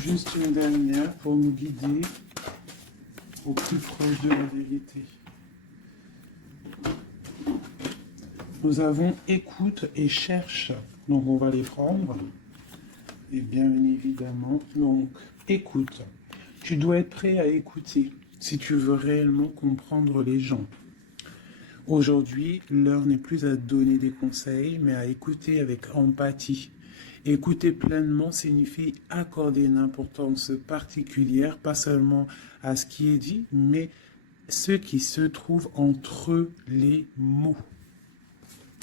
juste une dernière pour nous guider au plus proche de la vérité. Nous avons écoute et cherche. Donc on va les prendre. Et bien évidemment, donc écoute. Tu dois être prêt à écouter si tu veux réellement comprendre les gens. Aujourd'hui, l'heure n'est plus à donner des conseils, mais à écouter avec empathie. Écouter pleinement signifie accorder une importance particulière, pas seulement à ce qui est dit, mais ce qui se trouve entre les mots.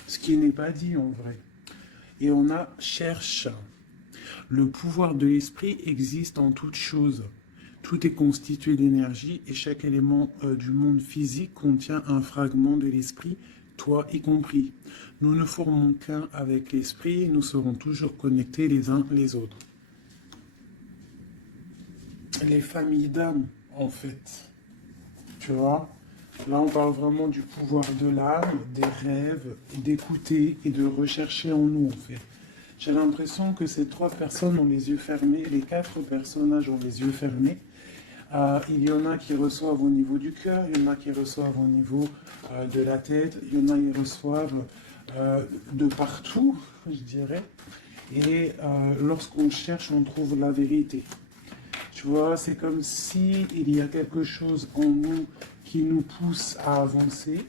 Ce qui n'est pas dit en vrai. Et on a cherche. Le pouvoir de l'esprit existe en toute chose. Tout est constitué d'énergie et chaque élément du monde physique contient un fragment de l'esprit, toi y compris. Nous ne formons qu'un avec l'esprit et nous serons toujours connectés les uns les autres. Les familles d'âme, en fait. Tu vois ? Là, on parle vraiment du pouvoir de l'âme, des rêves, d'écouter et de rechercher en nous, en fait. J'ai l'impression que ces 3 personnes ont les yeux fermés, les 4 personnages ont les yeux fermés. Il y en a qui reçoivent au niveau du cœur, il y en a qui reçoivent au niveau de la tête, il y en a qui reçoivent de partout, je dirais. Et lorsqu'on cherche, on trouve la vérité. Tu vois, c'est comme si il y a quelque chose en nous qui nous pousse à avancer,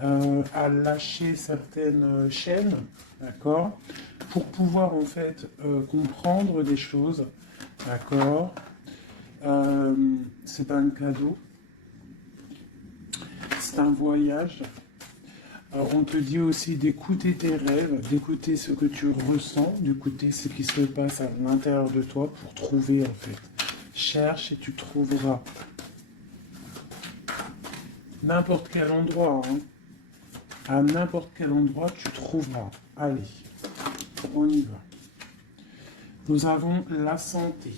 à lâcher certaines chaînes, d'accord, pour pouvoir en fait comprendre des choses, d'accord. C'est un cadeau, c'est un voyage. On te dit aussi d'écouter tes rêves, d'écouter ce que tu ressens, d'écouter ce qui se passe à l'intérieur de toi pour trouver en fait. Cherche et tu trouveras. N'importe quel endroit, hein. À n'importe quel endroit tu trouveras. Allez, on y va. Nous avons la santé.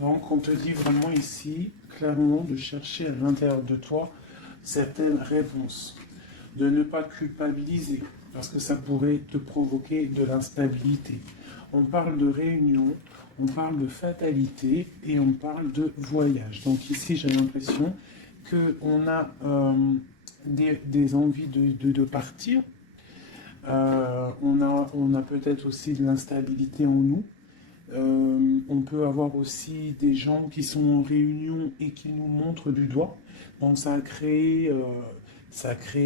Donc on te dit vraiment ici, clairement, de chercher à l'intérieur de toi certaines réponses. De ne pas culpabiliser, parce que ça pourrait te provoquer de l'instabilité. On parle de réunion, on parle de fatalité et on parle de voyage. Donc ici, j'ai l'impression qu'on a des envies de partir. On a peut-être aussi de l'instabilité en nous. On peut avoir aussi des gens qui sont en réunion et qui nous montrent du doigt. Donc ça crée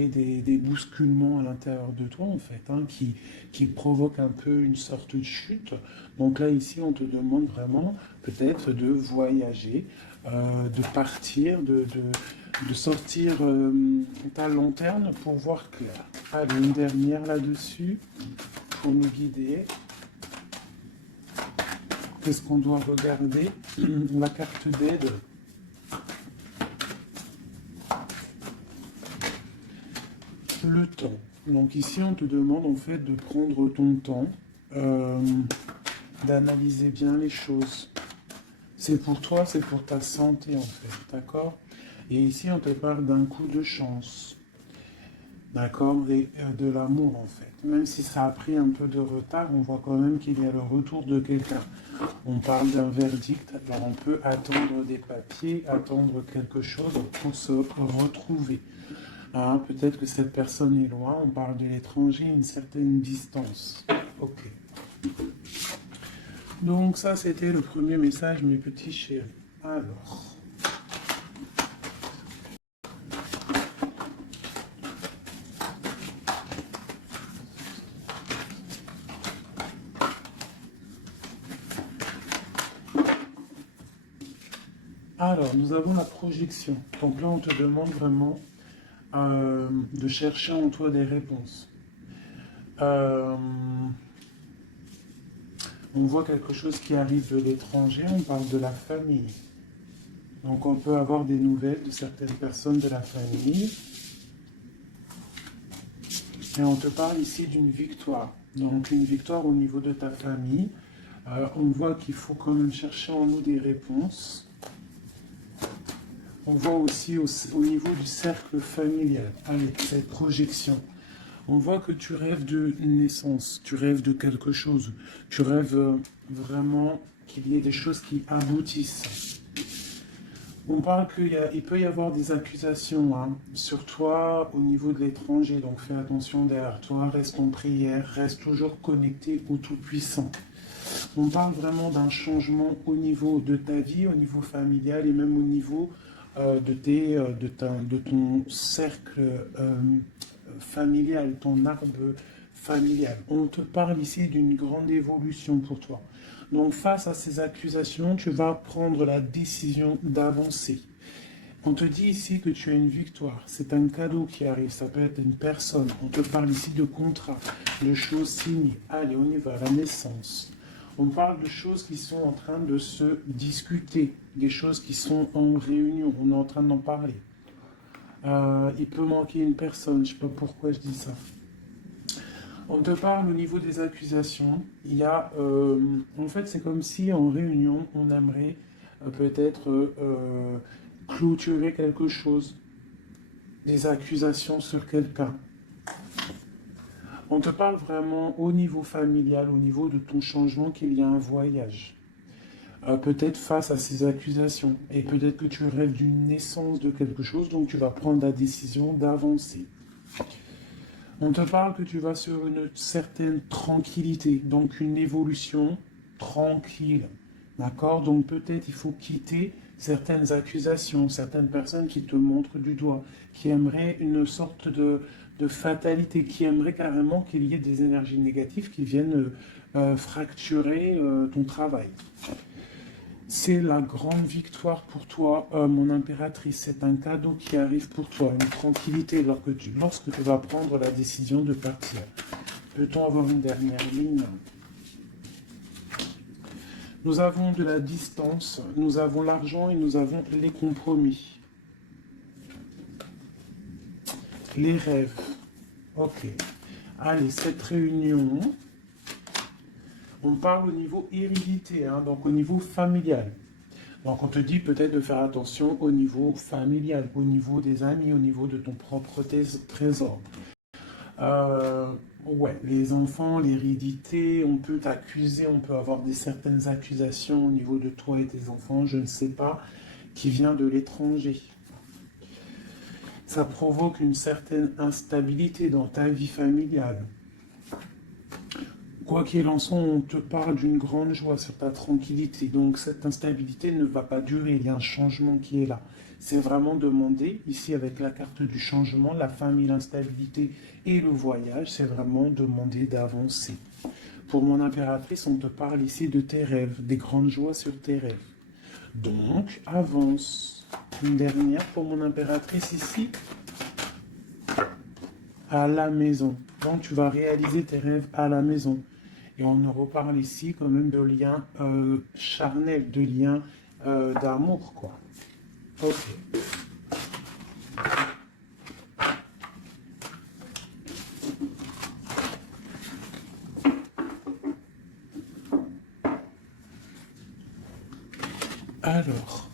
des bousculements à l'intérieur de toi en fait, hein, qui provoquent un peu une sorte de chute. Donc là ici on te demande vraiment peut-être de voyager, de partir, de sortir ta lanterne pour voir clair. Allez, une dernière là-dessus pour nous guider. Qu'est-ce qu'on doit regarder? La carte d'aide. Le temps. Donc ici, on te demande en fait de prendre ton temps, d'analyser bien les choses. C'est pour toi, c'est pour ta santé en fait, d'accord? Et ici, on te parle d'un coup de chance, d'accord? Et de l'amour en fait. Même si ça a pris un peu de retard, on voit quand même qu'il y a le retour de quelqu'un. On parle d'un verdict, alors on peut attendre des papiers, attendre quelque chose pour se retrouver. Hein, peut-être que cette personne est loin, on parle de l'étranger, une certaine distance. Ok. Donc ça, c'était le premier message, mes petits chéris. Alors, nous avons la projection. Donc là, on te demande vraiment de chercher en toi des réponses. On voit quelque chose qui arrive de l'étranger, on parle de la famille. Donc on peut avoir des nouvelles de certaines personnes de la famille. Et on te parle ici d'une victoire. Donc une victoire au niveau de ta famille. On voit qu'il faut quand même chercher en nous des réponses. On voit aussi au niveau du cercle familial, avec cette projection. On voit que tu rêves de naissance, tu rêves de quelque chose, tu rêves vraiment qu'il y ait des choses qui aboutissent. On parle qu'il peut y avoir des accusations sur toi au niveau de l'étranger, donc fais attention derrière toi, reste en prière, reste toujours connecté au Tout-Puissant. On parle vraiment d'un changement au niveau de ta vie, au niveau familial et même au niveau de ton cercle familial, ton arbre familial. On te parle ici d'une grande évolution pour toi. Donc face à ces accusations, tu vas prendre la décision d'avancer. On te dit ici que tu as une victoire, c'est un cadeau qui arrive, ça peut être une personne. On te parle ici de contrat, de choses signées. Allez, on y va, la naissance. On parle de choses qui sont en train de se discuter, des choses qui sont en réunion, on est en train d'en parler. Il peut manquer une personne, je ne sais pas pourquoi je dis ça. On te parle au niveau des accusations. Il y a, en fait, c'est comme si en réunion, on aimerait peut-être clôturer quelque chose, des accusations sur quelqu'un. On te parle vraiment au niveau familial, au niveau de ton changement, qu'il y a un voyage. Peut-être face à ces accusations. Et peut-être que tu rêves d'une naissance de quelque chose, donc tu vas prendre la décision d'avancer. On te parle que tu vas sur une certaine tranquillité, donc une évolution tranquille. D'accord? Donc peut-être il faut quitter certaines accusations, certaines personnes qui te montrent du doigt, qui aimeraient une sorte de fatalité, qui aimeraient carrément qu'il y ait des énergies négatives qui viennent fracturer ton travail. C'est la grande victoire pour toi, mon impératrice. C'est un cadeau qui arrive pour toi, une tranquillité lorsque tu vas prendre la décision de partir. Peut-on avoir une dernière ligne? Nous avons de la distance, nous avons l'argent et nous avons les compromis. Les rêves. Ok. Allez, cette réunion... On parle au niveau hérédité, donc au niveau familial. Donc on te dit peut-être de faire attention au niveau familial, au niveau des amis, au niveau de ton propre trésor. Ouais, les enfants, l'hérédité, on peut t'accuser, on peut avoir certaines accusations au niveau de toi et tes enfants, je ne sais pas, qui vient de l'étranger. Ça provoque une certaine instabilité dans ta vie familiale. Quoi qu'il en soit, on te parle d'une grande joie sur ta tranquillité. Donc cette instabilité ne va pas durer, il y a un changement qui est là. C'est vraiment demander, ici avec la carte du changement, la famille, l'instabilité et le voyage, c'est vraiment demander d'avancer. Pour mon impératrice, on te parle ici de tes rêves, des grandes joies sur tes rêves. Donc, avance. Une dernière pour mon impératrice ici, à la maison. Donc tu vas réaliser tes rêves à la maison. Et on reparle ici quand même de liens charnels, de liens d'amour, quoi. Ok. Alors...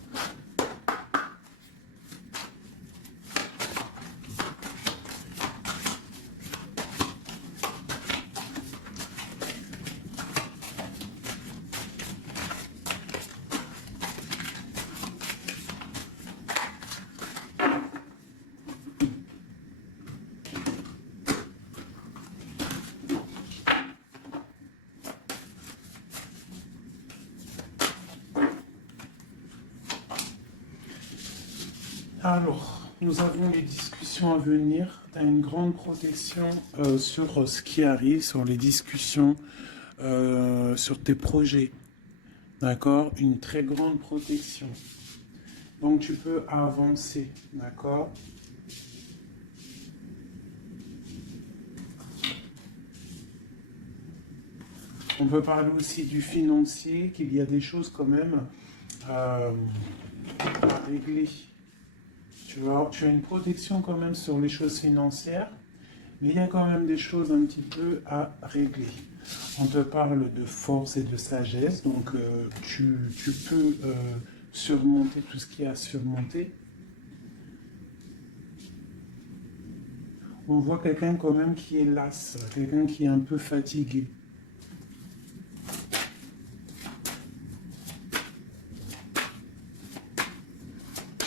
Alors, nous avons les discussions à venir. Tu as une grande protection sur ce qui arrive, sur les discussions, sur tes projets. D'accord? Une très grande protection. Donc, tu peux avancer. D'accord? On peut parler aussi du financier, qu'il y a des choses quand même à régler. Tu as une protection quand même sur les choses financières, mais il y a quand même des choses un petit peu à régler. On te parle de force et de sagesse, donc tu peux surmonter tout ce qu'il y a à surmonter. On voit quelqu'un quand même qui est las, quelqu'un qui est un peu fatigué.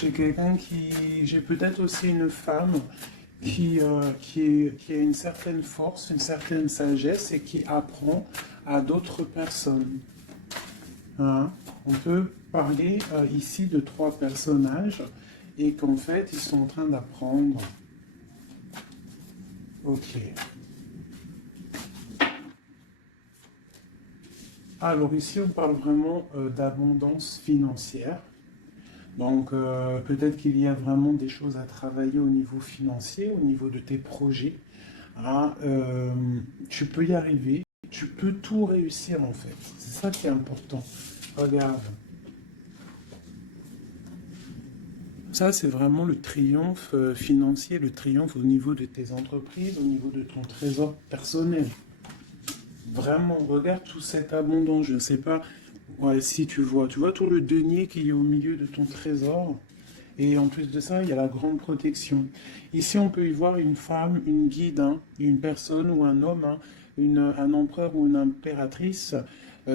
J'ai quelqu'un qui... J'ai peut-être aussi une femme qui a une certaine force, une certaine sagesse et qui apprend à d'autres personnes. Hein. On peut parler ici de trois personnages et qu'en fait, ils sont en train d'apprendre. Ok. Alors ici, on parle vraiment d'abondance financière. Donc peut-être qu'il y a vraiment des choses à travailler au niveau financier, au niveau de tes projets. Ah, tu peux y arriver, tu peux tout réussir en fait. C'est ça qui est important. Regarde. Ça, c'est vraiment le triomphe financier, le triomphe au niveau de tes entreprises, au niveau de ton trésor personnel. Vraiment, regarde tout cet abondance. Je ne sais pas ouais, si tu vois tout le denier qui est au milieu de ton trésor. Et en plus de ça, il y a la grande protection. Ici, on peut y voir une femme, une guide, hein, une personne ou un homme, hein, un empereur ou une impératrice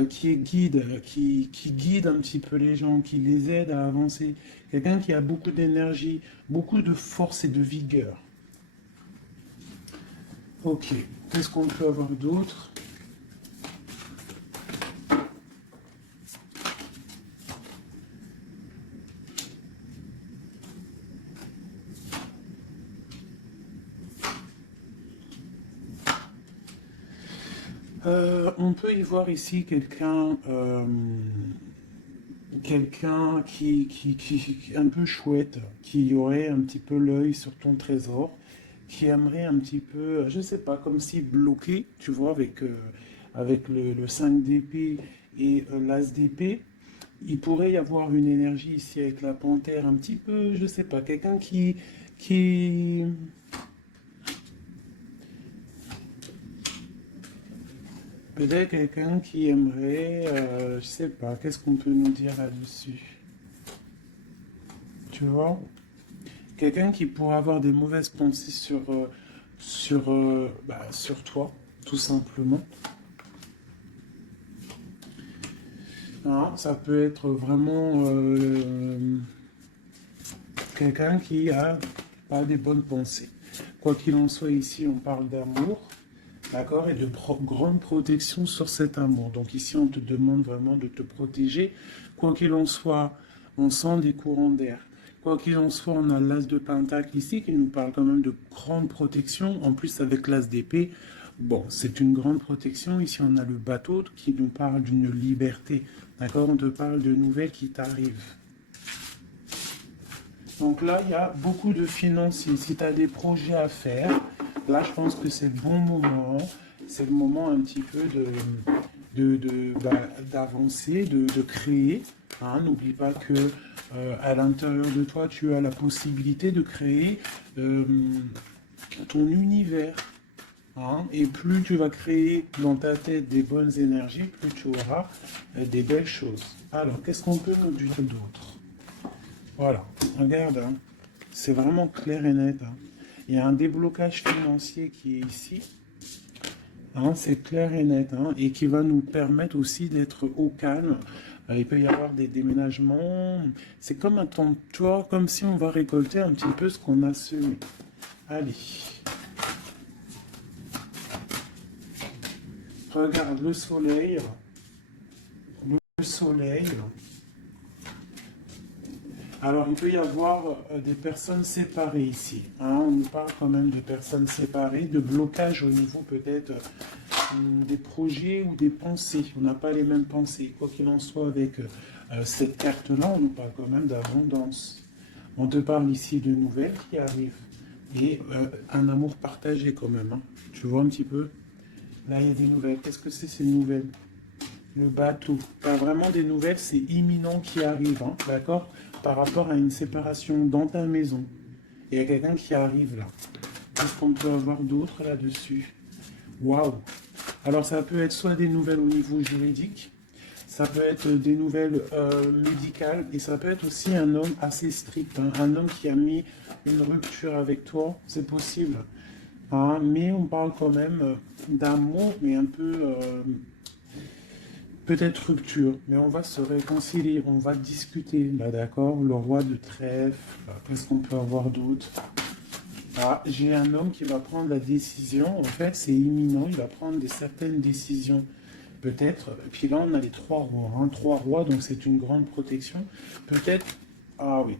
qui est guide, qui guide un petit peu les gens, qui les aide à avancer. Quelqu'un qui a beaucoup d'énergie, beaucoup de force et de vigueur. Ok, qu'est-ce qu'on peut avoir d'autre? On peut y voir ici quelqu'un qui est un peu chouette, qui aurait un petit peu l'œil sur ton trésor, qui aimerait un petit peu, je sais pas, comme si bloqué, tu vois, avec le 5 d'épée et l'as d'épée. Il pourrait y avoir une énergie ici avec la panthère, un petit peu, je sais pas, quelqu'un qui, peut-être quelqu'un qui aimerait, je sais pas, qu'est-ce qu'on peut nous dire là-dessus? Tu vois? Quelqu'un qui pourrait avoir des mauvaises pensées sur toi, tout simplement. Hein, ça peut être vraiment quelqu'un qui a pas des bonnes pensées. Quoi qu'il en soit, ici, on parle d'amour, d'accord, et de grande protection sur cet amour. Donc ici, on te demande vraiment de te protéger. Quoi qu'il en soit, on sent des courants d'air. Quoi qu'il en soit, on a l'as de pentacle ici qui nous parle quand même de grande protection. En plus, avec l'as d'épée, bon, c'est une grande protection. Ici, on a le bateau qui nous parle d'une liberté. D'accord? On te parle de nouvelles qui t'arrivent. Donc là, il y a beaucoup de financiers. Si tu as des projets à faire, là, je pense que c'est le bon moment. C'est le moment un petit peu d'avancer, de créer. Hein. N'oublie pas que à l'intérieur de toi, tu as la possibilité de créer ton univers. Hein. Et plus tu vas créer dans ta tête des bonnes énergies, plus tu auras des belles choses. Alors, qu'est-ce qu'on peut nous dire d'autre? Voilà, regarde, hein. C'est vraiment clair et net. Hein. Il y a un déblocage financier qui est ici. Hein, c'est clair et net. Hein, et qui va nous permettre aussi d'être au calme. Il peut y avoir des déménagements. C'est comme un temps, tu vois, comme si on va récolter un petit peu ce qu'on a semé. Allez. Regarde le soleil. Le soleil. Alors, il peut y avoir des personnes séparées ici. Hein. On nous parle quand même de personnes séparées, de blocage au niveau peut-être des projets ou des pensées. On n'a pas les mêmes pensées. Quoi qu'il en soit, avec cette carte-là, on nous parle quand même d'abondance. On te parle ici de nouvelles qui arrivent. Et un amour partagé quand même. Hein. Tu vois un petit peu? Là, il y a des nouvelles. Qu'est-ce que c'est ces nouvelles? Le bateau. Pas vraiment des nouvelles, c'est imminent qui arrive. Hein. D'accord? Par rapport à une séparation dans ta maison. Il y a quelqu'un qui arrive là. Qu'est-ce qu'on peut avoir d'autre là-dessus? Waouh! Alors ça peut être soit des nouvelles au niveau juridique, ça peut être des nouvelles médicales, et ça peut être aussi un homme assez strict, hein, un homme qui a mis une rupture avec toi, c'est possible. Hein, mais on parle quand même d'amour, mais un peu peut-être rupture, mais on va se réconcilier, on va discuter, là d'accord? Le roi de trèfle, qu'est-ce qu'on peut avoir d'autre? Ah, j'ai un homme qui va prendre la décision, en fait c'est imminent, il va prendre certaines décisions, peut-être, et puis là on a les trois rois, hein, trois rois, donc c'est une grande protection, peut-être, ah oui,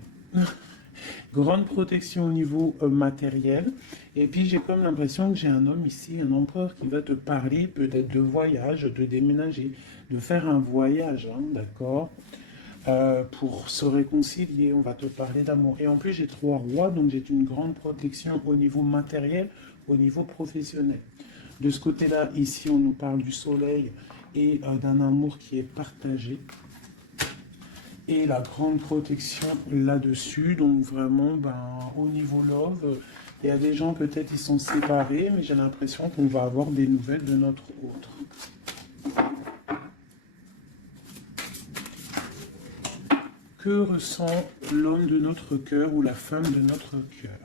grande protection au niveau matériel. Et puis j'ai comme l'impression que j'ai un homme ici, un empereur qui va te parler peut-être de voyage, de déménager, de faire un voyage, hein, d'accord, pour se réconcilier, on va te parler d'amour. Et en plus j'ai trois rois, donc j'ai une grande protection au niveau matériel, au niveau professionnel. De ce côté-là, ici on nous parle du soleil et d'un amour qui est partagé. Et la grande protection là-dessus, donc vraiment, au niveau love, il y a des gens peut-être ils sont séparés, mais j'ai l'impression qu'on va avoir des nouvelles de notre autre. Que ressent l'homme de notre cœur ou la femme de notre cœur?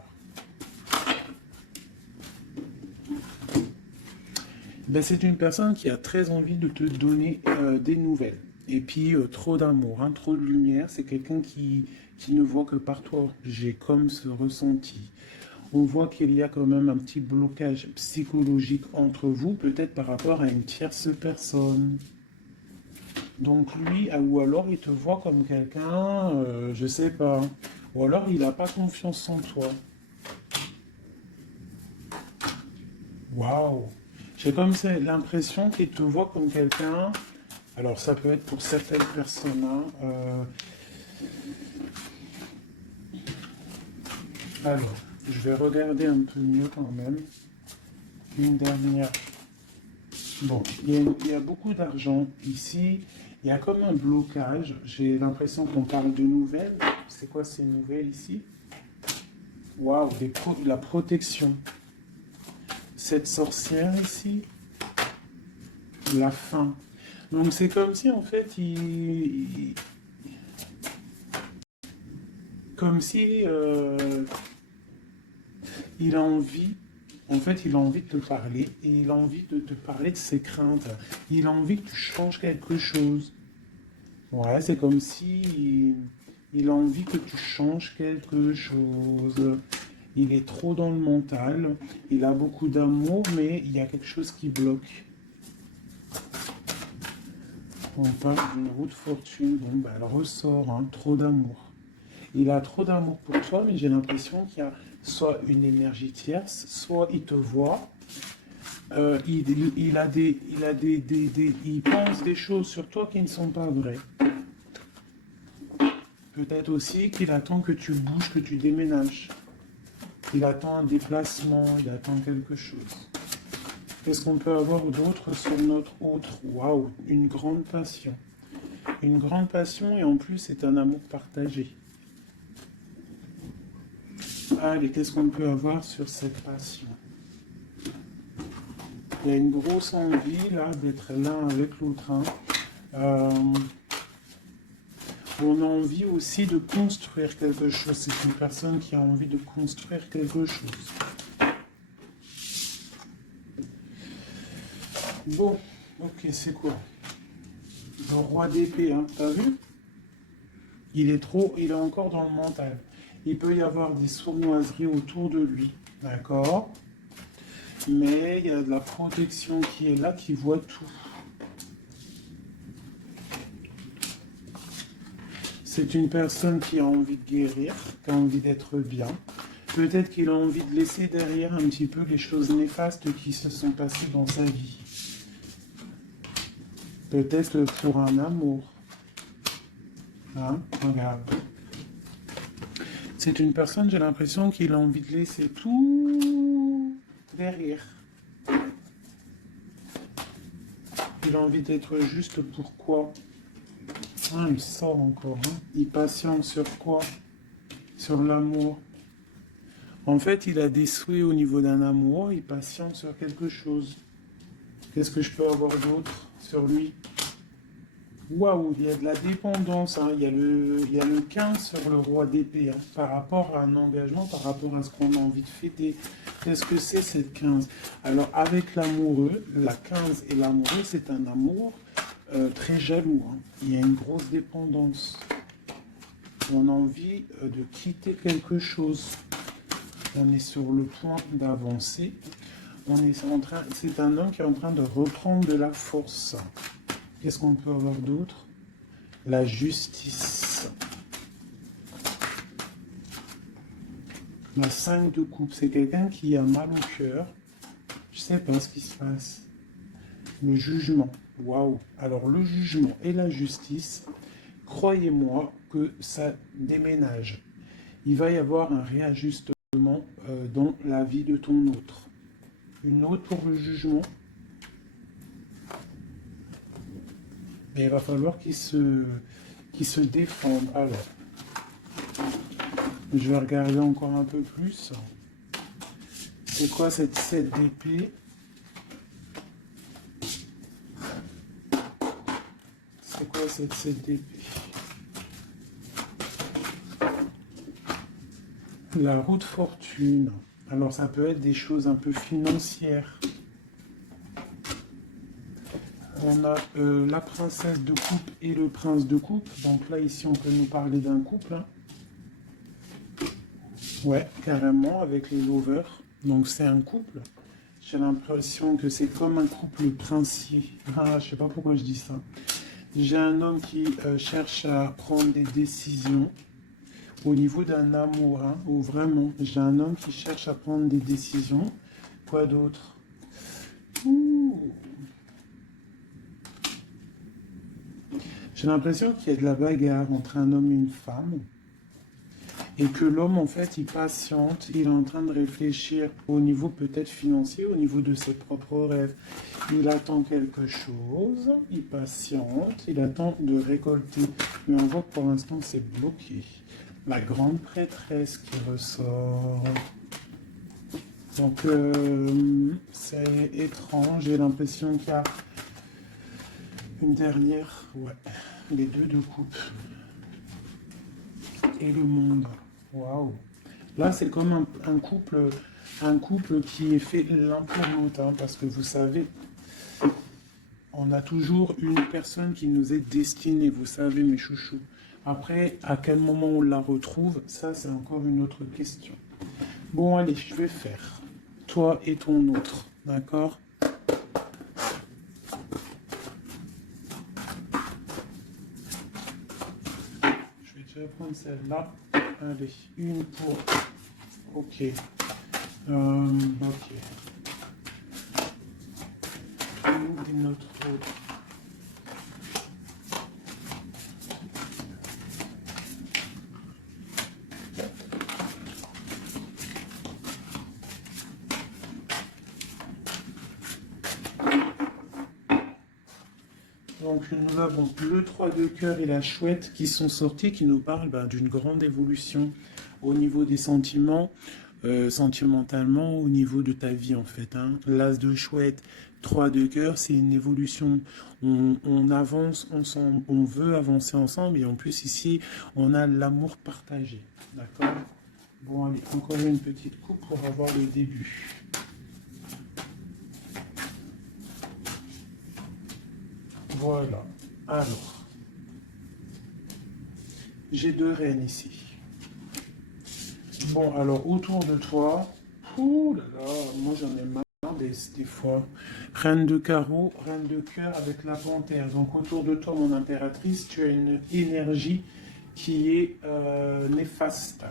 C'est une personne qui a très envie de te donner des nouvelles. Et puis, trop d'amour, hein, trop de lumière. C'est quelqu'un qui ne voit que par toi. J'ai comme ce ressenti. On voit qu'il y a quand même un petit blocage psychologique entre vous, peut-être par rapport à une tierce personne. Donc lui, ou alors il te voit comme quelqu'un, je sais pas. Ou alors il n'a pas confiance en toi. Waouh! J'ai comme ça l'impression qu'il te voit comme quelqu'un. Alors ça peut être pour certaines personnes. Hein, Alors, je vais regarder un peu mieux quand même. Une dernière. Bon, il y a beaucoup d'argent ici. Il y a comme un blocage. J'ai l'impression qu'on parle de nouvelles. C'est quoi ces nouvelles ici? Waouh, la protection. Cette sorcière ici. La fin. Donc c'est comme si en fait comme si il a envie, en fait il a envie de te parler et il a envie de te parler de ses craintes. Il a envie que tu changes quelque chose. Ouais, c'est comme si il a envie que tu changes quelque chose. Il est trop dans le mental. Il a beaucoup d'amour, mais il y a quelque chose qui bloque. On parle d'une roue de fortune, bon, elle ressort, hein, trop d'amour. Il a trop d'amour pour toi, mais j'ai l'impression qu'il y a soit une énergie tierce, soit il te voit, il pense des choses sur toi qui ne sont pas vraies. Peut-être aussi qu'il attend que tu bouges, que tu déménages. Il attend un déplacement, il attend quelque chose. Qu'est-ce qu'on peut avoir d'autre sur notre autre? Waouh, une grande passion. Une grande passion et en plus c'est un amour partagé. Allez, qu'est-ce qu'on peut avoir sur cette passion? Il y a une grosse envie là d'être l'un avec l'autre. Hein. On a envie aussi de construire quelque chose. C'est une personne qui a envie de construire quelque chose. Bon, ok, c'est quoi? Le roi d'épée, hein, t'as vu? Il est encore dans le mental. Il peut y avoir des sournoiseries autour de lui, d'accord? Mais il y a de la protection qui est là, qui voit tout. C'est une personne qui a envie de guérir, qui a envie d'être bien. Peut-être qu'il a envie de laisser derrière un petit peu les choses néfastes qui se sont passées dans sa vie. Peut-être pour un amour. Hein? Regarde. C'est une personne, j'ai l'impression qu'il a envie de laisser tout derrière. Il a envie d'être juste pour quoi? Ah, il sort encore. Hein? Il patiente sur quoi? Sur l'amour. En fait, il a des souhaits au niveau d'un amour. Il patiente sur quelque chose. Qu'est-ce que je peux avoir d'autre sur lui? Waouh, il y a de la dépendance. Hein? Il y a le 15 sur le roi d'épée. Hein? Par rapport à un engagement, par rapport à ce qu'on a envie de fêter. Qu'est-ce que c'est cette 15? Alors, avec l'amoureux, la 15 et l'amoureux, c'est un amour très jaloux. Hein. Il y a une grosse dépendance. On a envie de quitter quelque chose. On est sur le point d'avancer. C'est un homme qui est en train de reprendre de la force. Qu'est-ce qu'on peut avoir d'autre? La justice. La 5 de coupe, c'est quelqu'un qui a mal au cœur. Je sais pas ce qui se passe. Le jugement. Waouh. Alors le jugement et la justice, croyez-moi que ça déménage. Il va y avoir un réajustement dans la vie de ton autre. Une autre pour le jugement. Mais il va falloir qu'il se défende. Alors, je vais regarder encore un peu plus. C'est quoi cette 7 d'épée? C'est quoi cette 7 d'épée? La roue de fortune. Alors, ça peut être des choses un peu financières. On a la princesse de coupe et le prince de coupe. Donc là, ici, on peut nous parler d'un couple. Hein. Ouais, carrément, avec les lovers. Donc c'est un couple. J'ai l'impression que c'est comme un couple princier. Ah, je sais pas pourquoi je dis ça. J'ai un homme qui cherche à prendre des décisions au niveau d'un amour. Hein, ou vraiment, j'ai un homme qui cherche à prendre des décisions. Quoi d'autre? J'ai l'impression qu'il y a de la bagarre entre un homme et une femme. Et que l'homme, en fait, il patiente, il est en train de réfléchir au niveau peut-être financier, au niveau de ses propres rêves. Il attend quelque chose, il patiente, il attend de récolter. Mais on voit que pour l'instant, c'est bloqué. La grande prêtresse qui ressort. Donc, c'est étrange. J'ai l'impression qu'il y a une dernière. Ouais, les deux de coupe. Et le monde. Waouh. Là, c'est comme un couple qui est fait l'un pour l'autre, hein, parce que vous savez, on a toujours une personne qui nous est destinée, vous savez, mes chouchous. Après, à quel moment on la retrouve, ça, c'est encore une autre question. Bon, allez, je vais faire toi et ton autre, d'accord? Je vais prendre celle-là. Allez, une pour... Ok. Ok. Une autre. Donc nous avons le 3 de cœur et la chouette qui sont sortis, qui nous parlent d'une grande évolution au niveau des sentiments, sentimentalement, au niveau de ta vie en fait. Hein. L'as de chouette, 3 de cœur, c'est une évolution. On avance ensemble, on veut avancer ensemble et en plus ici, on a l'amour partagé. D'accord? Bon, allez, encore une petite coupe pour avoir le début. Voilà. Alors, j'ai 2 reines ici. Bon, alors, autour de toi, ouh là là, moi j'en ai marre des fois. Reine de carreau, reine de cœur avec la panthère. Donc, autour de toi, mon impératrice, tu as une énergie qui est néfaste.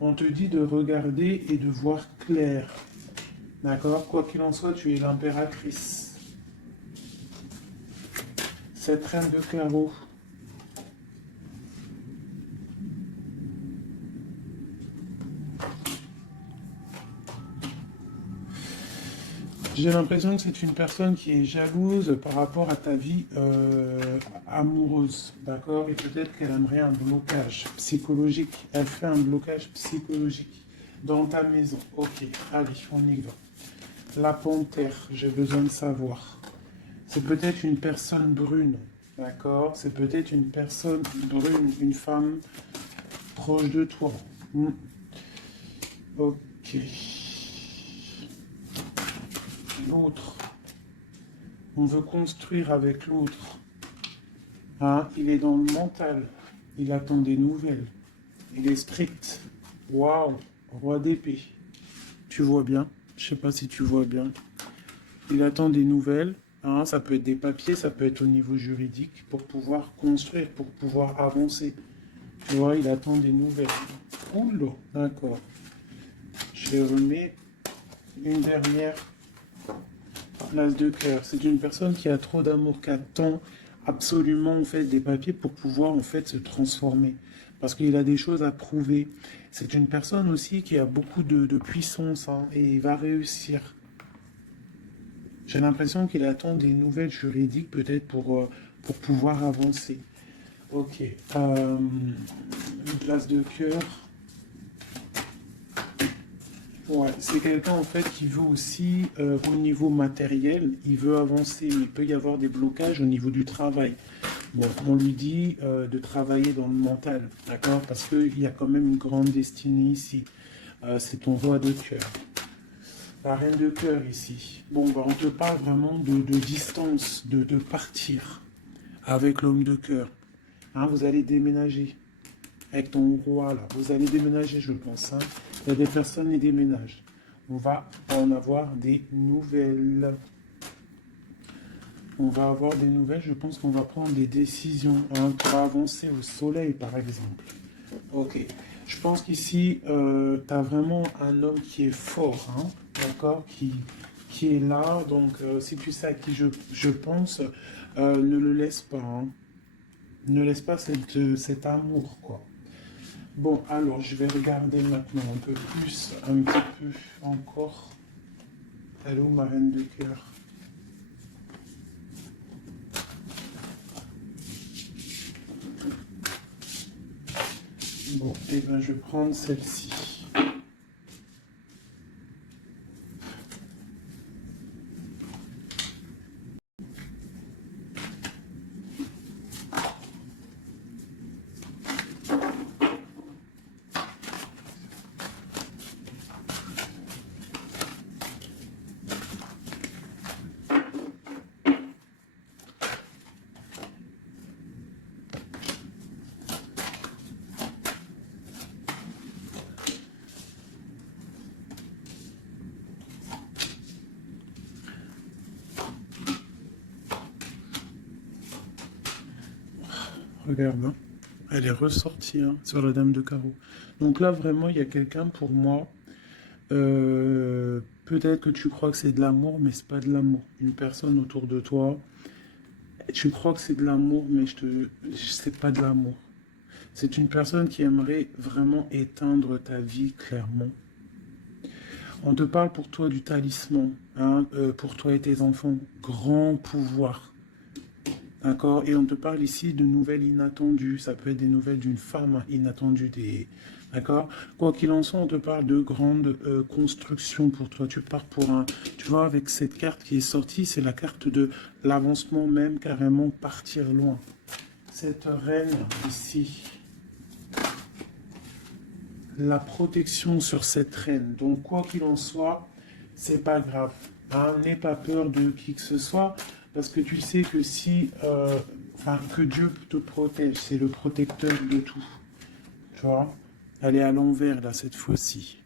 On te dit de regarder et de voir clair. D'accord? Quoi qu'il en soit, tu es l'impératrice. Cette reine de carreau. J'ai l'impression que c'est une personne qui est jalouse par rapport à ta vie amoureuse, d'accord? Et peut-être qu'elle aimerait un blocage psychologique. Elle fait un blocage psychologique dans ta maison. Ok, allez, on y va. La panthère, j'ai besoin de savoir. C'est peut-être une personne brune, d'accord? C'est peut-être une personne brune, une femme proche de toi. Ok. L'autre. On veut construire avec l'autre. Hein? Il est dans le mental. Il attend des nouvelles. Il est strict. Waouh, roi d'épée. Tu vois bien? Je sais pas si tu vois bien. Il attend des nouvelles. Hein? Ça peut être des papiers, ça peut être au niveau juridique pour pouvoir construire, pour pouvoir avancer. Tu vois, il attend des nouvelles. Oula, d'accord. Je remets une dernière place de cœur. C'est une personne qui a trop d'amour, qui attend absolument en fait des papiers pour pouvoir en fait se transformer. Parce qu'il a des choses à prouver. C'est une personne aussi qui a beaucoup de puissance, hein, et il va réussir. J'ai l'impression qu'il attend des nouvelles juridiques peut-être pour pouvoir avancer. Ok. Une place de cœur. Ouais, c'est quelqu'un en fait qui veut aussi, au niveau matériel, il veut avancer, mais il peut y avoir des blocages au niveau du travail. Bon, on lui dit de travailler dans le mental, d'accord? Parce qu'il y a quand même une grande destinée ici. C'est ton roi de cœur. La reine de cœur ici. Bon, bah, on te parle vraiment de distance, de partir avec l'homme de cœur. Hein, vous allez déménager avec ton roi là. Vous allez déménager, je pense. Hein. Il y a des personnes qui déménagent. On va en avoir des nouvelles. On va avoir des nouvelles. Je pense qu'on va prendre des décisions, hein, pour avancer au soleil, par exemple. Ok. Je pense qu'ici, tu as vraiment un homme qui est fort, hein, d'accord, qui est là. Donc, si tu sais à qui je pense, ne le laisse pas. Hein. Ne laisse pas cet amour, quoi. Bon, alors, je vais regarder maintenant un peu plus, un petit peu encore. Elle est où, ma reine de cœur? Bon, et bien, je vais prendre celle-ci. Regarde, hein. Elle est ressortie, hein, sur la dame de carreau. Donc là, vraiment, il y a quelqu'un pour moi. Peut-être que tu crois que c'est de l'amour, mais c'est pas de l'amour. Une personne autour de toi, tu crois que c'est de l'amour, mais c'est pas de l'amour. C'est une personne qui aimerait vraiment éteindre ta vie, clairement. On te parle pour toi du talisman, hein, pour toi et tes enfants. Grand pouvoir. D'accord? Et on te parle ici de nouvelles inattendues. Ça peut être des nouvelles d'une femme inattendue. D'accord? Quoi qu'il en soit, on te parle de grandes constructions pour toi. Tu pars pour un... Tu vois, avec cette carte qui est sortie, c'est la carte de l'avancement même, carrément partir loin. Cette reine ici, la protection sur cette reine. Donc, quoi qu'il en soit, c'est pas grave. Hein, n'aie pas peur de qui que ce soit, parce que tu sais que si, que Dieu te protège, c'est le protecteur de tout. Tu vois, elle est à l'envers là cette fois-ci.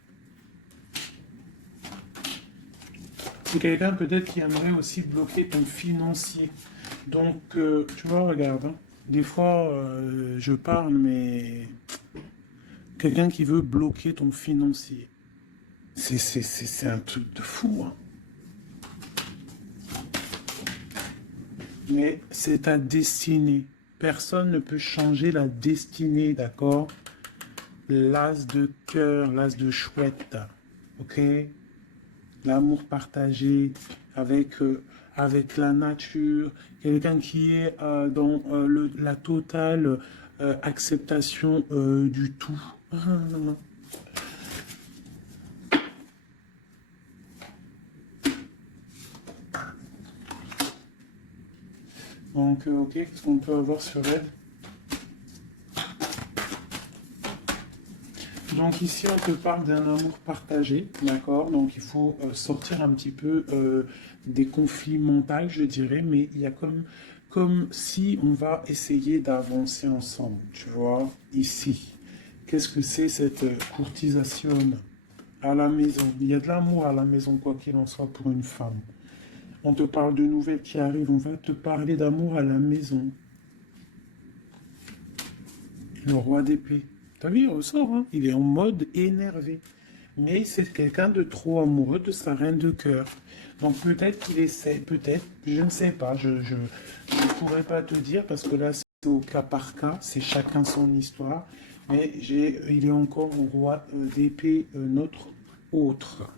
C'est quelqu'un peut-être qui aimerait aussi bloquer ton financier. Donc, tu vois, regarde, hein, des fois, je parle, mais quelqu'un qui veut bloquer ton financier. C'est un truc de fou, hein. Mais c'est ta destinée. Personne ne peut changer la destinée, d'accord? L'as de cœur, l'as de chouette, ok? L'amour partagé avec la nature, quelqu'un qui est dans la totale acceptation du tout. Ah, non, non. Donc, ok, qu'est-ce qu'on peut avoir sur elle? Donc ici, on te parle d'un amour partagé, d'accord? Donc il faut sortir un petit peu des conflits mentaux, je dirais, mais il y a comme si on va essayer d'avancer ensemble, tu vois, ici. Qu'est-ce que c'est cette courtisation à la maison? Il y a de l'amour à la maison, quoi qu'il en soit, pour une femme. On te parle de nouvelles qui arrivent, on va te parler d'amour à la maison. Le roi d'épée. T'as vu, il ressort, hein? Il est en mode énervé. Mais c'est quelqu'un de trop amoureux de sa reine de cœur. Donc peut-être qu'il essaie, peut-être, je ne sais pas, je ne pourrais pas te dire parce que là c'est au cas par cas, c'est chacun son histoire. Mais il est encore au roi d'épée, notre autre,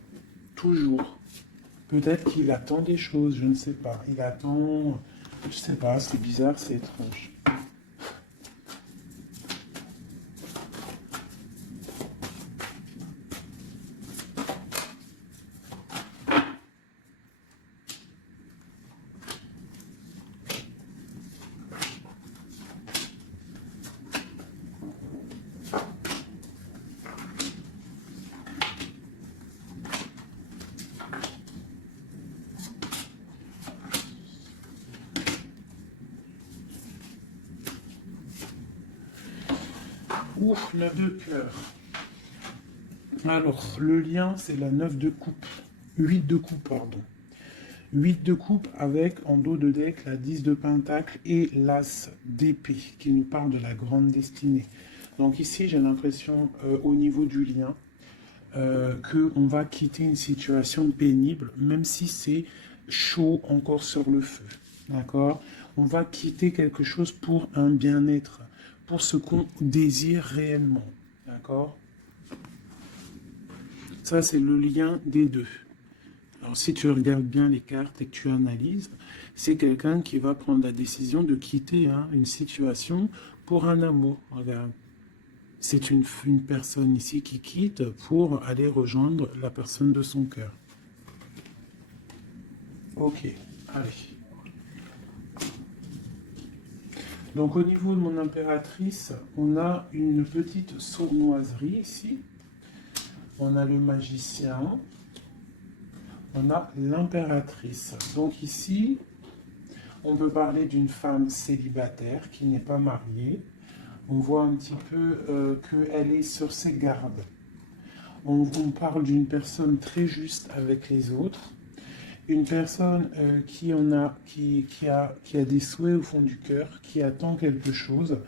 toujours. Peut-être qu'il attend des choses, je ne sais pas. Il attend, je sais pas, c'est bizarre, c'est étrange. Ouf, 9 de cœur. Alors, le lien, c'est la 9 de coupe. 8 de coupe, pardon. 8 de coupe avec, en dos de deck, la 10 de pentacle et l'as d'épée, qui nous parle de la grande destinée. Donc ici, j'ai l'impression, au niveau du lien, qu'on va quitter une situation pénible, même si c'est chaud encore sur le feu. D'accord? On va quitter quelque chose pour un bien-être, pour ce qu'on désire réellement. D'accord? Ça, c'est le lien des deux. Alors, si tu regardes bien les cartes et que tu analyses, c'est quelqu'un qui va prendre la décision de quitter une situation pour un amour. Regarde. C'est une personne ici qui quitte pour aller rejoindre la personne de son cœur. Ok, allez. Donc, au niveau de mon impératrice, on a une petite sournoiserie ici. On a le magicien. On a l'impératrice. Donc ici, on peut parler d'une femme célibataire qui n'est pas mariée. On voit un petit peu qu'elle est sur ses gardes. On parle d'une personne très juste avec les autres. Une personne qui a des souhaits au fond du cœur, qui attend quelque chose.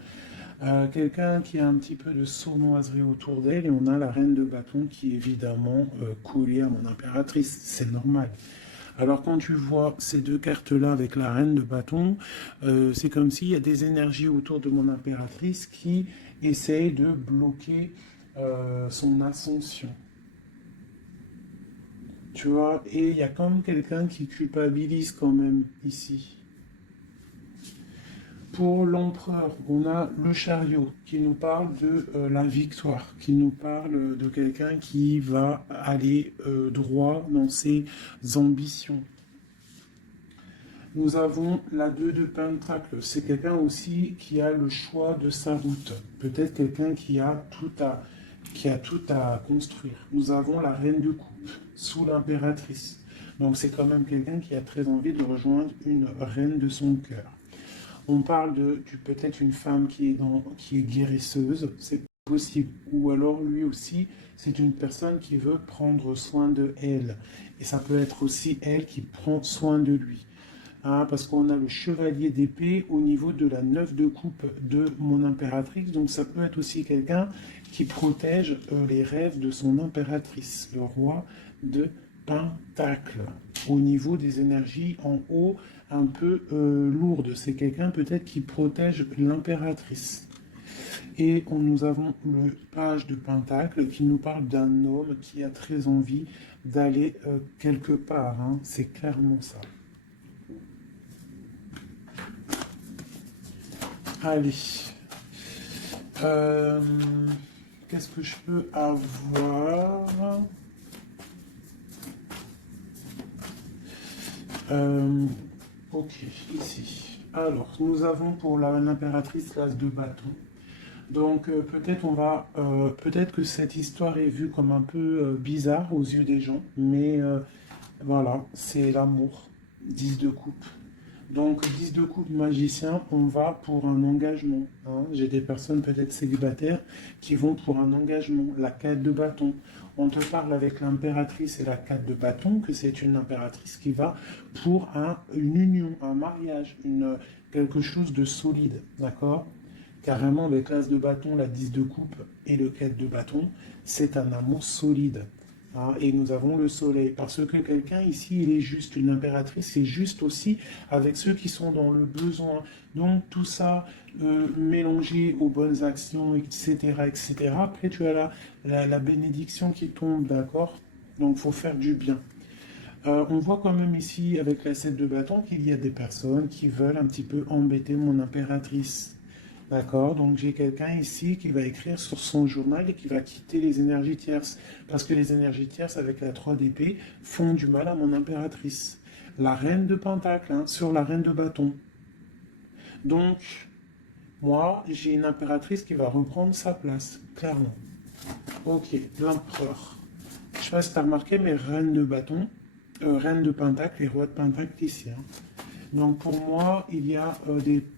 Quelqu'un qui a un petit peu de sournoiserie autour d'elle, et on a la reine de bâton qui est évidemment collée à mon impératrice, c'est normal. Alors quand tu vois ces deux cartes-là avec la reine de bâton, c'est comme s'il y a des énergies autour de mon impératrice qui essayent de bloquer son ascension. Tu vois, et il y a quand même quelqu'un qui culpabilise quand même ici. Pour l'empereur, on a le chariot qui nous parle de la victoire, qui nous parle de quelqu'un qui va aller droit dans ses ambitions. Nous avons la 2 de pentacle, c'est quelqu'un aussi qui a le choix de sa route, peut-être quelqu'un qui a tout à construire. Nous avons la reine de coupe sous l'impératrice, donc c'est quand même quelqu'un qui a très envie de rejoindre une reine de son cœur. On parle de peut-être une femme qui est guérisseuse, c'est possible. Ou alors lui aussi, c'est une personne qui veut prendre soin de elle. Et ça peut être aussi elle qui prend soin de lui. Parce qu'on a le chevalier d'épée au niveau de la 9 de coupe de mon impératrice. Donc ça peut être aussi quelqu'un qui protège les rêves de son impératrice, le roi de pentacle. Au niveau des énergies en haut, un peu lourde. C'est quelqu'un peut-être qui protège l'impératrice. Et nous avons le page de pentacle qui nous parle d'un homme qui a très envie d'aller quelque part. C'est clairement ça. Allez. Qu'est-ce que je peux avoir? Ok, ici. Alors, nous avons pour l'impératrice l'as de bâton. Donc peut-être que cette histoire est vue comme un peu bizarre aux yeux des gens, mais voilà, c'est l'amour. 10 de coupe. Donc 10 de coupe magicien, on va pour un engagement, hein. J'ai des personnes peut-être célibataires qui vont pour un engagement. La 4 de bâton. On te parle avec l'impératrice et la 4 de bâton que c'est une impératrice qui va pour une union, un mariage, quelque chose de solide, d'accord? Carrément, avec l'as de bâton, la 10 de coupe et le 4 de bâton, c'est un amour solide. Hein, et nous avons le soleil. Parce que quelqu'un ici, il est juste. Une impératrice, c'est juste aussi avec ceux qui sont dans le besoin. Donc tout ça, mélangé aux bonnes actions, etc., etc. Après, tu as la bénédiction qui tombe, d'accord? Donc il faut faire du bien. On voit quand même ici, avec la 7 de bâton, qu'il y a des personnes qui veulent un petit peu embêter mon impératrice. D'accord, donc j'ai quelqu'un ici qui va écrire sur son journal et qui va quitter les énergies tierces. Parce que les énergies tierces, avec la 3 d'épée, font du mal à mon impératrice. La reine de pentacle, hein, sur la reine de bâton. Donc, moi, j'ai une impératrice qui va reprendre sa place, clairement. Ok, l'empereur. Je ne sais pas si tu as remarqué, mais reine de bâton, reine de pentacle et roi de pentacle ici. Hein. Donc pour moi, il y a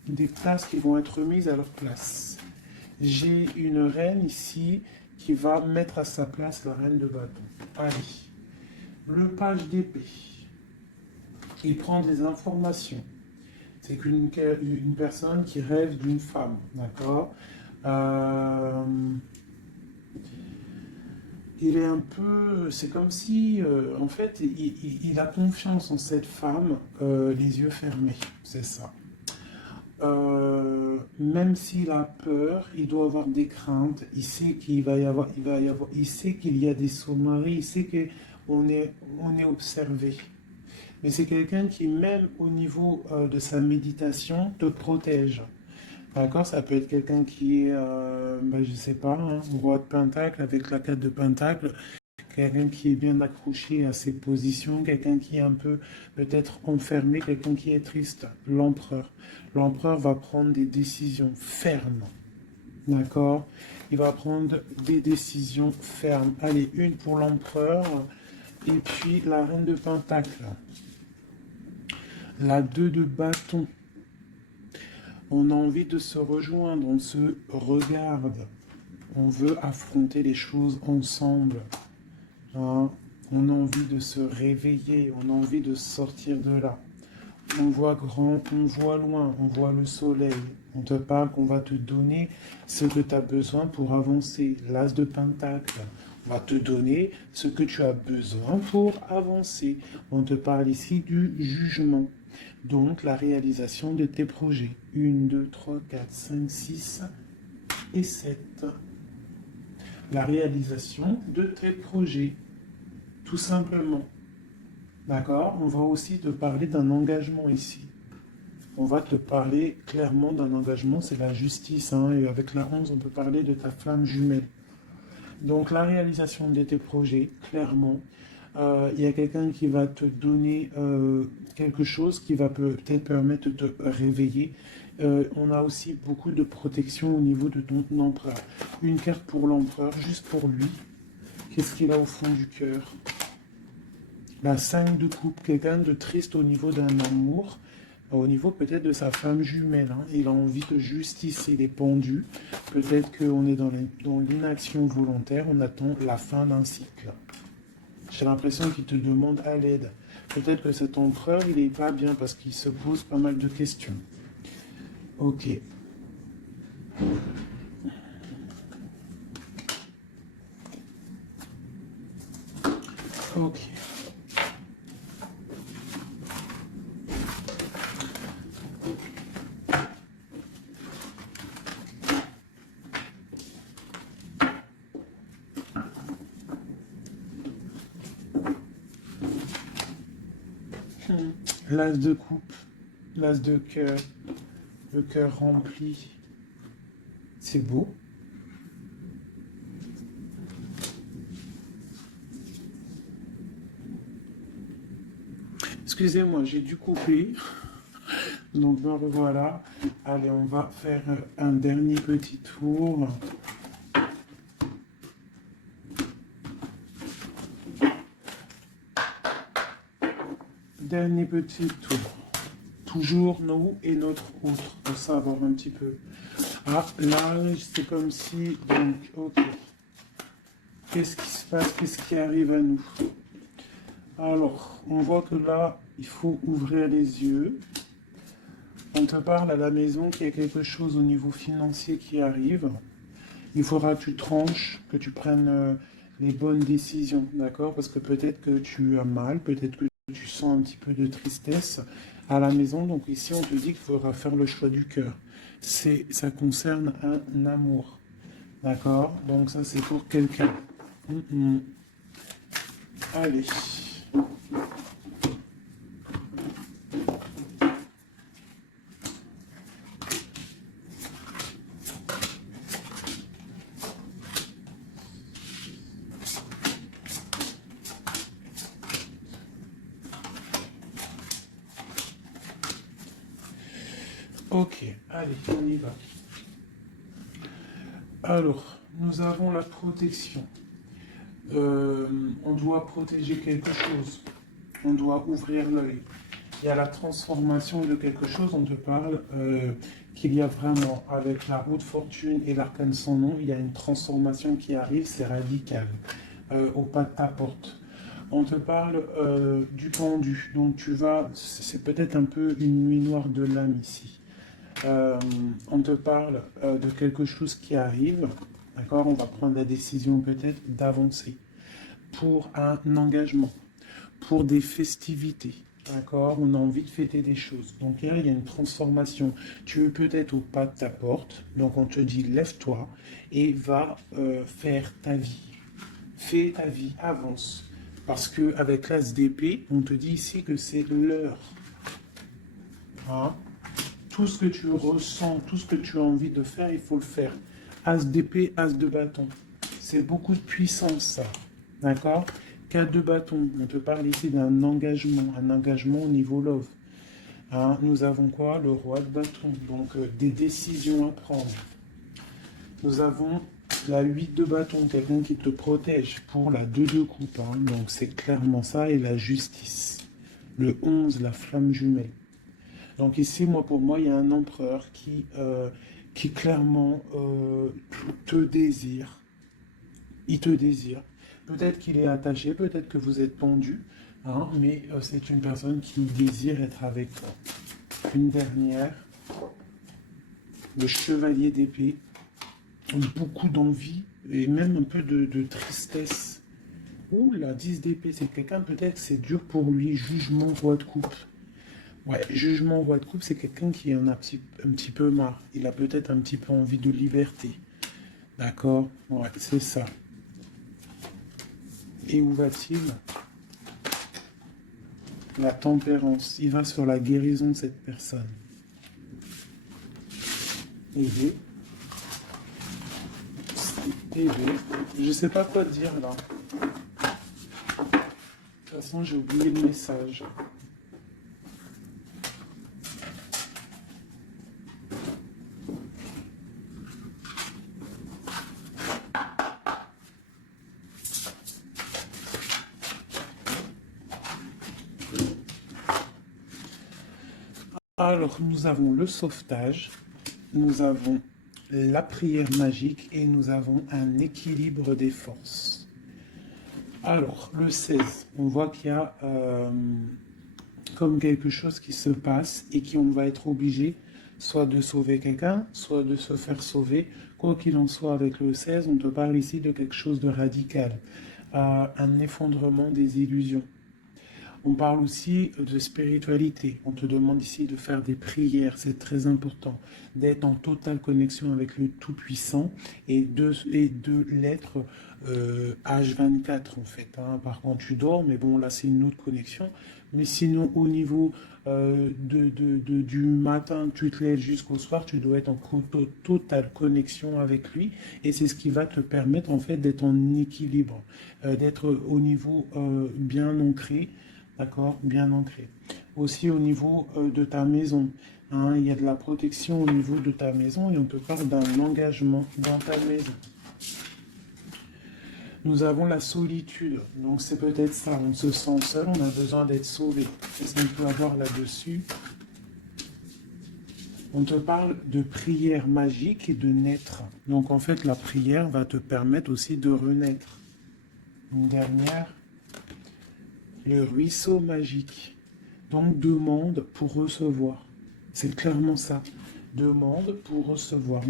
des places qui vont être mises à leur place. J'ai une reine ici qui va mettre à sa place la reine de bâton. Allez, le page d'épée. Il prend des informations. C'est une personne qui rêve d'une femme, d'accord? Il est un peu, c'est comme si, en fait, il a confiance en cette femme, les yeux fermés, c'est ça. Même s'il a peur, il doit avoir des craintes. Il sait il sait qu'il y a des sauts-marées, il sait on est observé. Mais c'est quelqu'un qui, même au niveau de sa méditation, te protège. D'accord, ça peut être quelqu'un qui est, je sais pas, hein, roi de pentacle avec la 4 de pentacle, quelqu'un qui est bien accroché à ses positions, quelqu'un qui est un peu peut-être enfermé, quelqu'un qui est triste, l'empereur. L'empereur va prendre des décisions fermes, d'accord? Il va prendre des décisions fermes. Allez, une pour l'empereur, et puis la reine de pentacle, la 2 de bâton. On a envie de se rejoindre, on se regarde, on veut affronter les choses ensemble. Hein, on a envie de se réveiller, on a envie de sortir de là. On voit grand, on voit loin, on voit le soleil. On te parle qu'on va te donner ce que tu as besoin pour avancer. L'as de pentacle. On va te donner ce que tu as besoin pour avancer. On te parle ici du jugement. Donc la réalisation de tes projets. 1, 2, 3, 4, 5, 6 et 7. La réalisation de tes projets. Tout simplement. D'accord? On va aussi te parler d'un engagement ici. On va te parler clairement d'un engagement, c'est la justice. Hein, et avec la 11, on peut parler de ta flamme jumelle. Donc la réalisation de tes projets, clairement. Il y a quelqu'un qui va te donner quelque chose qui va peut-être permettre de te réveiller. On a aussi beaucoup de protection au niveau de ton empereur. Une carte pour l'empereur, juste pour lui. Qu'est-ce qu'il a au fond du cœur? La 5 de coupe, quelqu'un de triste au niveau d'un amour, au niveau peut-être de sa femme jumelle. Hein. Il a envie de justice, il est pendu. Peut-être qu'on est dans l'inaction volontaire, on attend la fin d'un cycle. J'ai l'impression qu'il te demande à l'aide. Peut-être que cet empereur, il n'est pas bien parce qu'il se pose pas mal de questions. Ok. Ok. L'as de coupe, l'as de cœur, le cœur rempli. C'est beau. Excusez-moi, j'ai dû couper. Donc me revoilà. Allez, on va faire un dernier petit tour. Dernier petit tour. Toujours nous et notre autre, pour savoir un petit peu. Ah, là, c'est comme si... Donc, ok. Qu'est-ce qui se passe? Qu'est-ce qui arrive à nous? Alors, on voit que là, il faut ouvrir les yeux. On te parle à la maison qu'il y a quelque chose au niveau financier qui arrive. Il faudra que tu tranches, que tu prennes les bonnes décisions, d'accord? Parce que peut-être que tu as mal, peut-être que tu sens un petit peu de tristesse à la maison. Donc ici, on te dit qu'il faudra faire le choix du cœur. Ça concerne un amour, d'accord? Donc ça, c'est pour quelqu'un. Allez. Ok, allez, on y va. Alors, nous avons la protection. On doit protéger quelque chose. On doit ouvrir l'œil. Il y a la transformation de quelque chose. On te parle qu'il y a vraiment, avec la haute fortune et l'arcane sans nom, il y a une transformation qui arrive, c'est radical, au pas de ta porte. On te parle du pendu. Donc tu vas, c'est peut-être un peu une nuit noire de l'âme ici. On te parle de quelque chose qui arrive, d'accord? On va prendre la décision peut-être d'avancer pour un engagement, pour des festivités, d'accord? On a envie de fêter des choses. Donc là, il y a une transformation. Tu es peut-être au pas de ta porte, donc on te dit lève-toi et va faire ta vie. Fais ta vie, avance. Parce qu'avec l'as d'épée, on te dit ici que c'est l'heure. Hein? Tout ce que tu ressens, tout ce que tu as envie de faire, il faut le faire. As d'épée, as de bâton. C'est beaucoup de puissance, ça. D'accord? 4 de bâton. On te parle ici d'un engagement au niveau love. Hein, nous avons quoi? Le roi de bâton. Donc, des décisions à prendre. Nous avons la 8 de bâton, quelqu'un qui te protège pour la 2 de coupe. Hein. Donc, c'est clairement ça. Et la justice. Le 11, la flamme jumelle. Donc ici, pour moi, il y a un empereur qui clairement te désire. Il te désire. Peut-être qu'il est attaché, peut-être que vous êtes pendu, hein, mais c'est une personne qui désire être avec toi. Une dernière, le chevalier d'épée, beaucoup d'envie et même un peu de tristesse. Ouh, la 10 d'épée, c'est quelqu'un, peut-être c'est dur pour lui, jugement, roi de coupe. Ouais, jugement roi de coupe, c'est quelqu'un qui en a un petit peu marre. Il a peut-être un petit peu envie de liberté. D'accord? Ouais, c'est ça. Et où va-t-il? La tempérance. Il va sur la guérison de cette personne. Aider. Aider. Je sais pas quoi dire là. De toute façon, j'ai oublié le message. Alors, nous avons le sauvetage, nous avons la prière magique et nous avons un équilibre des forces. Alors, le 16, on voit qu'il y a comme quelque chose qui se passe et qu'on va être obligé soit de sauver quelqu'un, soit de se faire sauver. Quoi qu'il en soit, avec le 16, on te parle ici de quelque chose de radical, un effondrement des illusions. On parle aussi de spiritualité. On te demande ici de faire des prières, c'est très important, d'être en totale connexion avec le Tout-Puissant et de l'être H24 en fait. Hein. Par contre, tu dors, mais bon, là c'est une autre connexion. Mais sinon, au niveau du matin, tu te lèves jusqu'au soir, tu dois être en totale connexion avec lui. Et c'est ce qui va te permettre en fait d'être en équilibre, d'être au niveau bien ancré. D'accord, bien ancré. Aussi au niveau de ta maison, Hein, il y a de la protection au niveau de ta maison et on te parle d'un engagement dans ta maison. Nous avons la solitude, donc c'est peut-être ça, on se sent seul, on a besoin d'être sauvé. Qu'est-ce qu'on peut avoir là-dessus? On te parle de prière magique et de naître. Donc en fait, la prière va te permettre aussi de renaître. Une dernière, le ruisseau magique. Donc demande pour recevoir. C'est clairement ça. Demande pour recevoir.